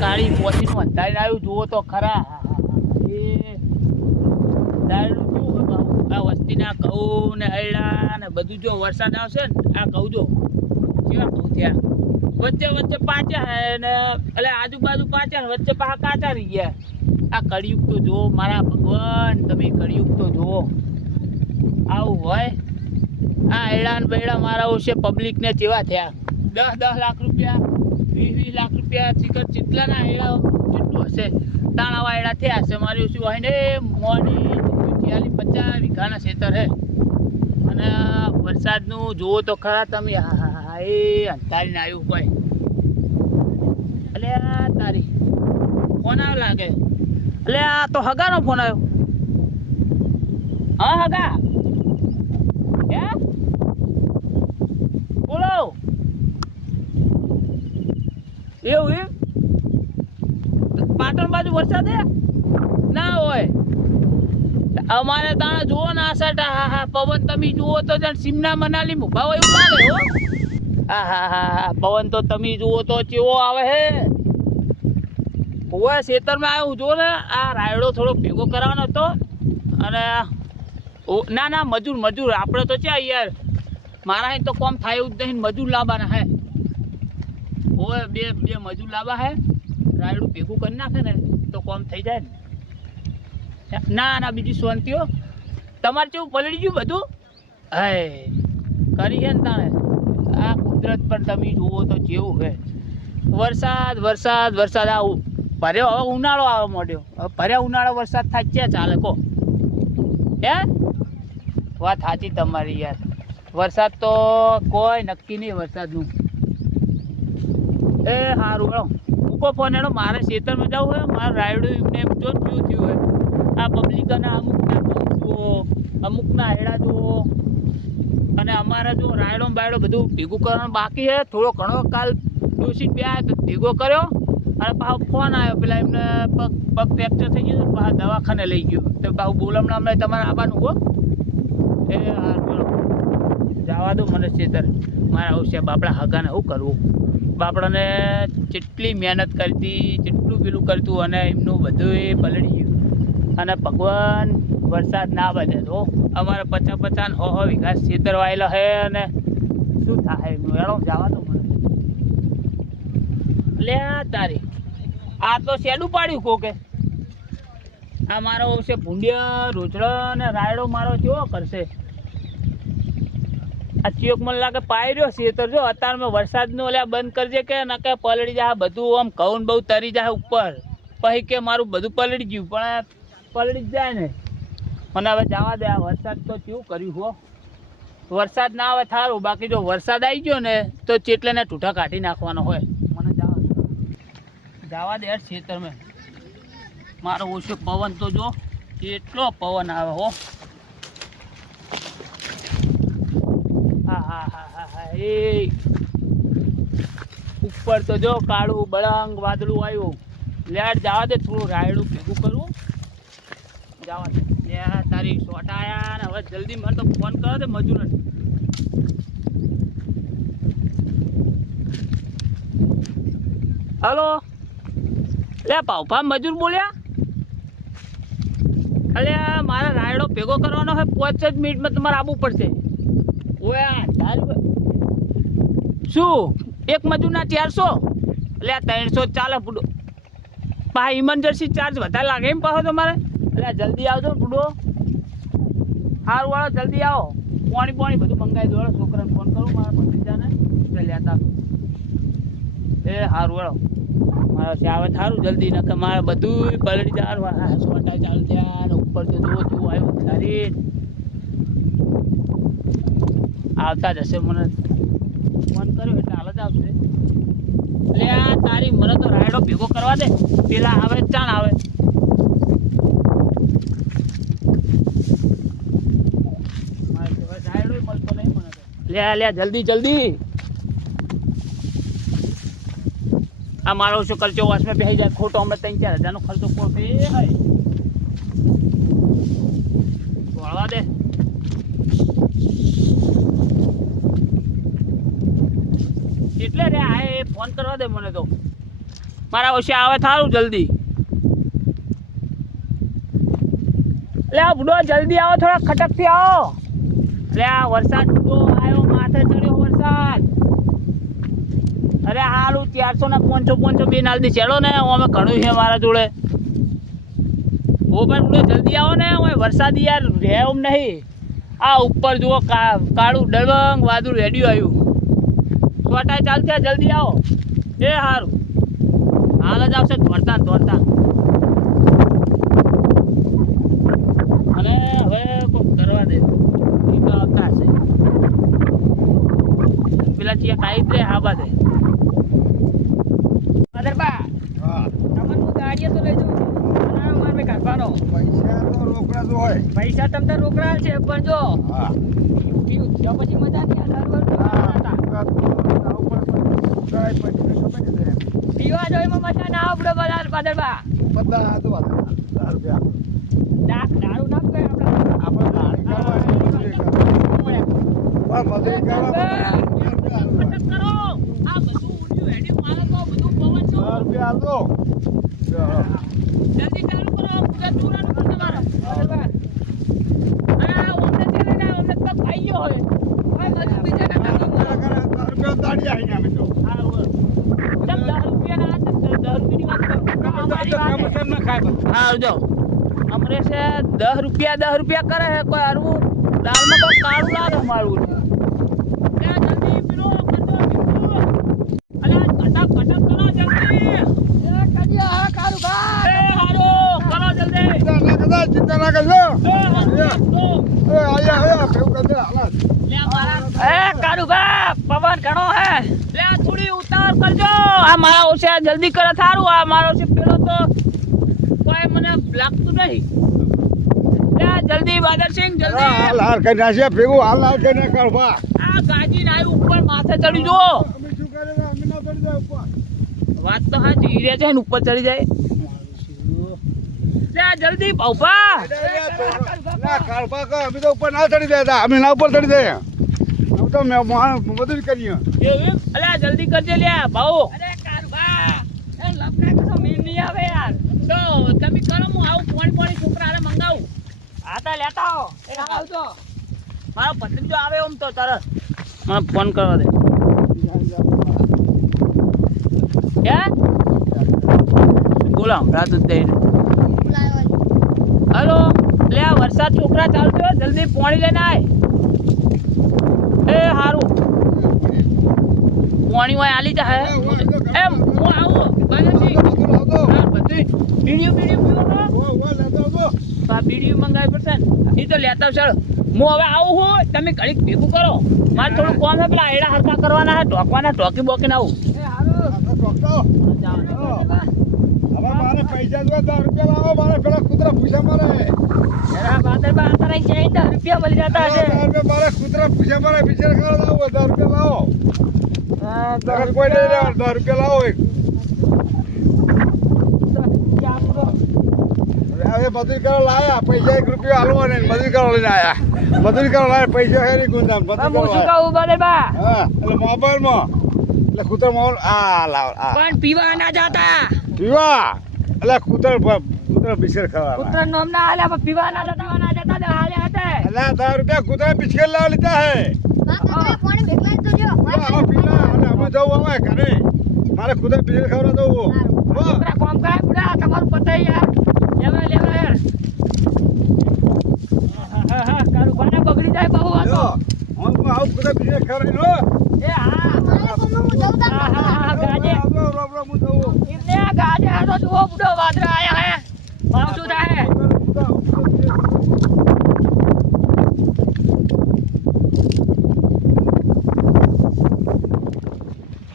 કાળી પોતીનું અંધારી આવ્યું જુઓ તો ખરા એ દાળનું કેવું હોય બાબુ આ વસ્તીના ઘઉં ને હૈડા ને બધું જો વરસાદ આવશે ને આ ઘઉં જો કેવા ઘઉં થયા વચ્ચે વચ્ચે પાચા હે ને એટલે આજુબાજુ પાચા ને વચ્ચે પાછા કાચા રહી ગયા આ કળિયુગ તો જુઓ મારા ભગવાન તમે કળિયુગ તો જુઓ આવું હોય આ હૈડા ને બૈડા મારા છે પબ્લિકને કેવા થયા 10 લાખ રૂપિયા 20 લાખ રૂપિયા ચીકર ચેટલાના હૈડા કેટલું હશે તાણાવા હૈડા થયા હશે મારી શું હોય ને મોડી 40-50 વીઘાના ખેતર હે અને વરસાદનું જુઓ તો ખરા તમે હા એ અંધારીને આવ્યું કોઈ એટલે આ તારી ફોન આવ્યો લાગે એટલે આ તો હગાનો ફોન આવ્યો હા હગા હે બોલો એવું એમ પાટણ બાજુ વરસાદ હે ના હોય અમારે તાણે જુઓ ને આ સાઈડ હા પવન તમે જુઓ તો સિમના મનાલી ઉભા હોય એવું લાગે હો હા પવન તો તમે જુઓ તો કેવો આવે હે ઓય ખેતરમાં આવ્યું જુઓ ને આ રાયડો થોડો ભેગો કરવાનો હતો અને ના મજૂર આપણે તો છે યાર મારા અહીં તો કોમ થાય એવું જ નહીં મજૂર લાવવાના હે ઓય બે મજૂર લાવવા હે રાયડું ભેગું કરી નાખે ને તો કોમ થઈ જાય ને ના બીજી શાંતિઓ તમારે કેવું પલળી ગયું બધું હે કરી છે ને તાણે આ કુદરત પર તમે જુઓ તો કેવું છે વરસાદ આવું ભર્યો હવે ઉનાળો આવવા માંડ્યો હવે ભર્યા ઉનાળો વરસાદ થાય ક્યાં ચાલે કહો હે વાત સાચી તમારી યાર વરસાદ તો કોઈ નક્કી નહીં વરસાદનું એ સારું હેડો મૂકો ફોન હેડો મારે ખેતરમાં જવું હોય મારે રાયડું એમને એમ જો થયું હોય આ પબ્લિકના અમુકના ઘઉં જુઓ અમુકના હેડા જુઓ અને અમારે જો રાયડો બાયડો બધું ભેગું કરવાનું બાકી છે થોડો ઘણો કાલ ડોસી બે ભેગો કર્યો અને પાછો ફોન આવ્યો પેલા એમને પગ ફ્રેક્ચર થઈ ગયું પાછા દવાખાને લઈ ગયો તો પાછું બોલમણા અમે તમારે આવવાનું હો એ બોલો જવા દો મને ખેતર મારે આવશે બાપડા હગાને શું કરવું બાપડાને જેટલી મહેનત કરી હતી જેટલું પેલું કરતું અને એમનું બધું એ પલળી ગયું અને ભગવાન વરસાદ ના વધે તો અમારે 50-50 100 વીઘા ખેતર વાયેલા છે અને શું થાય એમનું એનો જવા દો મને લે તારી આ તો શેડું પાડ્યું કોકે આ મારો છે ભૂંડિયા રોજડો ને રાયડો મારો કેવો કરશે આ ચિયોક મને લાગે પાઈ રહ્યો ખેતર જો અત્યારમાં વરસાદનો ઓલ્યા બંધ કરજે કે ના કે પલળી જાય બધું આમ ઘઉં બહુ તરી જાય ઉપર પછી કે મારું બધું પલળી ગયું પણ પલળી જ જાય ને મને હવે જવા દે આ વરસાદ તો કેવું કર્યું હો વરસાદ ના આવે થારું બાકી જો વરસાદ આવી ગયો ને તો ચેટલાને ઠૂઠા કાઢી નાખવાનો હોય મને જવા દે યાર ખેતરમાં મારો ઓછો પવન તો જો કેટલો પવન આવે હો હા એ ઉપર તો જો કાળું બળંગ વાદળું આવ્યું લેટ જવા દે થોડું રાયડું ભેગું કરવું જવા દે તારી શોટ આયા ને હવે જલ્દી મને તો ફોન કરો દે મજૂર હલો લે પાવભા મજૂર બોલ્યા અલે મારે રાયડો ભેગો કરવાનો હોય 5 જ મિનિટમાં તમારે આવવું પડશે ઓય શું એક મજૂરના 400 એટલે 300 ચાલે પૂડો પાછા ઇમરજન્સી ચાર્જ વધારે લાગે એમ પાછો તમારે એટલે જલ્દી આવજો પૂડો સારું વાળો જલ્દી આવો પાણી બધું મંગાવી દો છોકરાને ફોન કરું મારા ભત્રીજાને એટલે લેતા એ સારું વાળો મારા આવે સારું જલ્દી નકે મારે બધું પલળી જવાનું સોટા ચાલુ થયા ઉપર તો જુઓ કેવું આવ્યું સારી આવતા જ હશે મને ફોન કર્યો એટલે હાલ જ આવશે એટલે આ તારી મને તો રાયડો ભેગો કરવા દે પેલા આવે ચાણ આવે રાયડો મળતો નહીં મને લે જલ્દી આ મારો શું ખર્ચો વાસમાં બેસી જાય ખોટો હમણાં 3-4 હજારનો ખર્ચો ખોટો એ હોય વળવા દે એટલે રે આ ફોન કરવા દે મને તો મારા ઓછે આવે થારું જલ્દી. એટલે આ બુડો જલ્દી આવો, થોડા ખટકથી આવો. એટલે આ વરસાદ બુડો આવ્યો, માથે ચડ્યો વરસાદ. અરે હારું 400 ના 500 બે નાલથી ચેડો ને, અમે ઘણું છે મારા જોડે. ઓ પણ બુડો જલ્દી આવો ને, હવે વરસાદ યાર રહે એમ નહીં. આ ઉપર જુઓ કાળું ડળવંગ વાદળું રેડિયો આવ્યું. સોટાઈ ચાલશે, જલ્દી આવો. એ સારું, હાલ જ આવશે દોડતા દોડતા. અને હવે કોઈ કરવા દે તો આવતા હશે. પેલા ચિયા કાઈ દે હા બાદ અદરબા તમને ગાડીએ તો લઈ જાઉં. માર મે કાઢવાનો પૈસા તો રોકડા જ હોય. પૈસા તમને રોકડા છે પણ જો હા પીવું પછી મજા નહીં પીવા જો એમાં મજા ના આવડે બજાર બાદરબા બધા તો રૂપિયા દારૂ ના પે આપણે ગાડી કરવા મદદ કરો. આ બધું ઉડ્યું હેડી મારે તો બધું પવન છો રૂપિયા આલો જલ્દી ચાલુ કરો. પૂરા ચૂરાનું પણ તમારા બાદરબા અરે ઓમને ચલે ના ઓમને તો ખાઈ ગયો હોય. હવે બધું બીજે ના રૂપિયા દાડી આઈ અમે તો હા ઓર જબ 10 રૂપિયા ના 10 રૂપિયાની વાત કરો અમારી વાત ના ખાય. હા જો અમરે છે 10 રૂપિયા કરે છે કોઈ હરવું દાલમાં કોઈ કાળું લાગે મારું. જલ્દી પીલો કરજો અલે કટક કરો જલ્દી. એ કડિયા હા કાળું ભાઈ એ હારો કરો જલ્દી. ચિંતા ના કરજો. એ આયા કેવું કરજે હાલા લે મારા એ કાળું ભાઈ પવન ઘણો હે લે થોડી ઉતાવળ કરજો. આ મારા ઓછે જલ્દી કરે થારું. આ મારો છે પેલો તો કોઈ મને લાગતું નહીં. જલ્દી બાદરસિંહ જલ્દી હાલ હાલ કઈ નાસિયા ભેગું હાલ હાલ કઈ ના કર બા. આ ગાજી ના ઉપર માથે ચડી જો અમે શું કરે અમે ના ચડી જાય ઉપર. વાત તો હાચી હીરે છે ને ઉપર ચડી જાય. લે જલ્દી બાપા ના કાળબા કો અમે તો ઉપર ના ચડી જાય. અમે ના ઉપર ચડી જાય. અમે તો મદદ કરીએ એવું. અલે જલ્દી કરજે લે ભાઉ. અરે કાળબા એ લપકા તો મીન નહીં આવે યાર. તો તમે કરો હું આવું પાણી છોકરા આરે મંગાવું. આતા લેતા આવો એ આવજો. મારો ભત્રીજો આવે ઓમ તો તરત મને ફોન કરવા દે. કે બોલા રાત દે. હેલો લે આ વરસાદ છોકરા ચાલતો જલ્દી પાણી લઈને આય. એ હારું પાણી હોય આલી જા હે એમ હું આવું બાજુથી હા બધી બીડીઓ પીવો આ બીડીઓ મંગાવી પડશે ને એ તો લેતા ચાલો. હું હવે આવું હું તમે ઘડીક ભેગું કરો. મારે થોડું કોમ છે પેલા એડા હરકા કરવાના છે ઢોકવાના ઢોકી બોકીને આવું. મારે પૈસા જો 10 રૂપિયા લાવો. મારે પેલા કૂતરા પૂછા મારે બાદરબા અત્યારે 10 રૂપિયા મળી જતા હશે. મારે કૂતરા પૂછા મારે બિચાર કરો લાવો 10 રૂપિયા લાવો. કોઈ નહીં લેવા 10 રૂપિયા લાવો. એક હવે મજૂરી કરવા લાયા પૈસા 1 રૂપિયા હાલવા ને મજૂરી કરવા લઈને આયા. મજૂરી કરવા લાયા પૈસા હેરી ગુંદામ મજૂરી કરવા કહું બાદરબા હા એટલે મોબાઈલમાં એટલે કૂતરા મોબાઈલ આ લાવ આ પણ પીવા ના જાતા. પીવા એટલે કૂતરા બિસ્કિટ ખાવા કૂતરા નામ ના હાલે પણ પીવા ના જતા હાલે હતા. એટલે 10 રૂપિયા કૂતરા બિસ્કિટ લાવ લીધા હે. પાણી ભેગલા તો જો પીલા અને અમે જવું આવે ઘરે મારે કૂતરા બિસ્કિટ ખાવા દઉં. કૂતરા કામ કરે બુડા તમારું પતાઈ યાર લેવા યાર. હા કારું બાના બગડી જાય બહુ વાતો. હું આવું કૂતરા બિસ્કિટ ખાવા નો એ હા મારે કોમ હું જઉં તા હા ગાજે રોબ હું જઉં ઇને ગાજે આ તો જુઓ બુડો વાદરા આયા હે ભાવ શું થાય.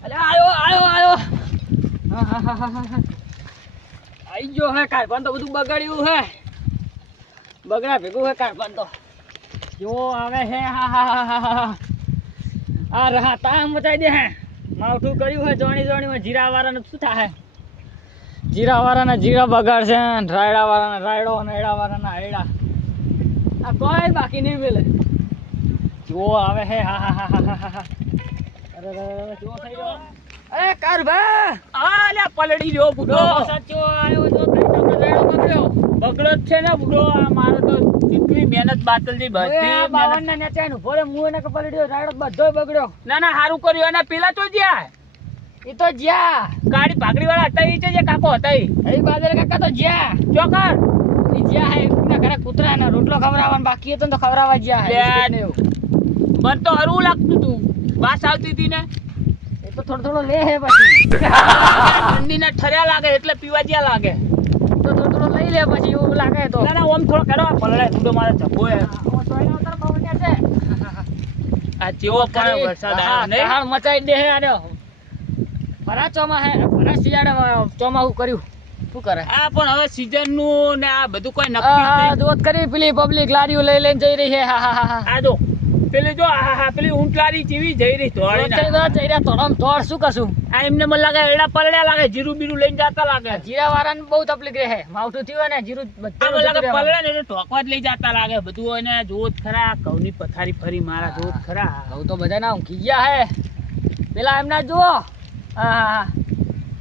અલે આયો આઈ ગયો હે. કારભાન તો બધું બગાડ્યું હે. બગડા ભેગું હે કારભાન તો જો આવે હે. આ રહા તામ બતાવી દે હે. માવઠું કર્યું હે જોણી જીરા વાળાને શું થાય. જીરા વાળાના જીરા બગાડશે રાયડા વાળાના રાયડો અને એડા વાળાના એડા. આ કોઈ બાકી નહીં મિલે. જો આવે હે અરે જો થઈ ગયો અરે કારભા આ લે પલડી રહ્યો બુડો સાચો આવ્યો તો કઈ તો રેડો બગડ્યો બગડો જ છે ને બુડો આ મારો તો કેટલી મહેનત બાતલજી બધી ઓય 52 ના નેચા નું ભોરે મું એને કે પલડ્યો રાડો બધોય બગડ્યો ના ના હારું કર્યું અને પેલા તો જ્યાં ઈ તો જ્યા ગાડી ભાગડી વાળા હતા ઈ છે જે કાકો હતા ઈ એ બાદર કાકા તો જ્યા ચોકર ઈ જ્યા હે ના ઘરે કૂતરાના રોટલો ખવરાવવાનો બાકી હતો ને તો ખવરાવા જ્યા હે લે. મન તો હરવું લાગતું તું વાસ આવતી હતી ને એ તો થોડો થોડો લે હે પછી ઠંડી ને ઠર્યા લાગે એટલે પીવા જ્યાં લાગે તો થોડો થોડો લઈ લે પછી એવું લાગે તો ના ના ઓમ થોડો કરો પલળે બુડો મારે ચપો હે ઓ સોયના ઉતર પવન છે આ ચેવો પણ વરસાદ આવ્યો નહીં હાલ મચાઈ દે હે આડો ભરા ચોમા હે ભરા શિયાળા ચોમાહું કર્યું શું કરે આ પણ હવે સીઝન નું ને આ બધું કોઈ નક્કી જ આ નહીં. દોત કરી પેલી પબ્લિક લારીઓ લઈ લઈને જઈ રહી છે હા હા હા આ જો પેલી જો હા પેલી ઊંટલારી ચીવી જઈ રહી ધોળીને. ચૈરા તોડમ તોડ શું કશું આ એમને મને લાગે એડા પલળ્યા લાગે જીરું બીરું લઈને જતા લાગે જીરા વાળાને બહુ તકલીફ રહે માવઠું થયું હોય ને જીરું આ મને લાગે પલળે ને એટલે ઢોકવા જ લઈ જતા લાગે બધું એને જોત ખરા ઘઉંની પથારી ફરી મારા જોત ખરા હવે તો બધા ના ઊંઘી ગયા હે પેલા એમના જુઓ હા હા હા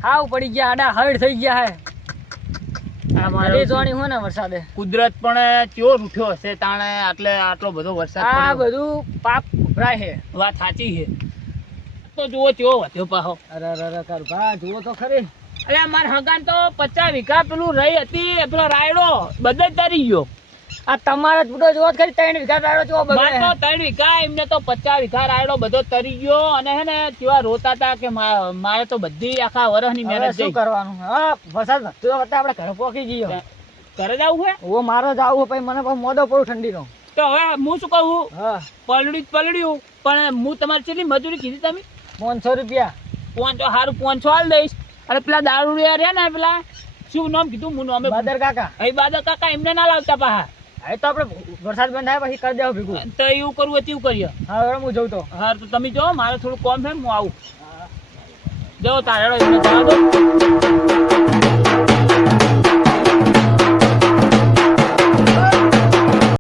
હાવ પડી ગયા આડા હળ થઈ ગયા હે આ મારો મારે જોણી હોય ને વરસાદે કુદરત પણ કેવો રૂઠ્યો હશે તાણે આટલો બધો વરસાદ આ પડ્યો. બધું પાપ ઉભરાય છે વાત સાચી છે તો જુઓ કેવો વધ્યો પાહો અરે અરે અરે કારભા જુઓ તો ખરી અરે માર હગાન તો 50 વીઘા પેલું રહી હતી પેલો રાયડો બધે જ તરી ગયો આ તમારા બુડો જુઓ તો ખરી 3 વીઘા રાડો જુઓ મારે બગડે તો 3 વીઘા એમને તો 50 વીઘા રાયડો બધો તરી ગયો અને હે ને કેવા રોતા હતા કે મારે તો બધી આખા વર્ષની હવે મહેનત શું જઈ કરવાનું હા વરસાદ વધતો વખતે આપણે ઘરે પહોંચી જઈએ ઘરે જવું છે ઓ મારો જ આવું પછી મને બહુ મોડો પડું ઠંડીનો તો હવે હું શું કહું હા પલડ્યું પણ હું તમારી કેટલી મજૂરી કીધી તમે 500 રૂપિયા 500 સારું 500 હાલ દઈશ અને પેલા દારૂડિયા રહ્યા ને પેલા શું નામ કીધું હું નામે બાદર કાકા અહીં બાદા કાકા એમને ના લાવતા પાહા હવે તો આપણે વરસાદ બંધ થાય પછી કરી દેવું ભેગું તો એવું કરવું હોય તેવું કરીએ હા હવે હું જઉં તો હા તો તમે જો મારે થોડું કોમ છે હું આવું જો તારે એમને જવા દો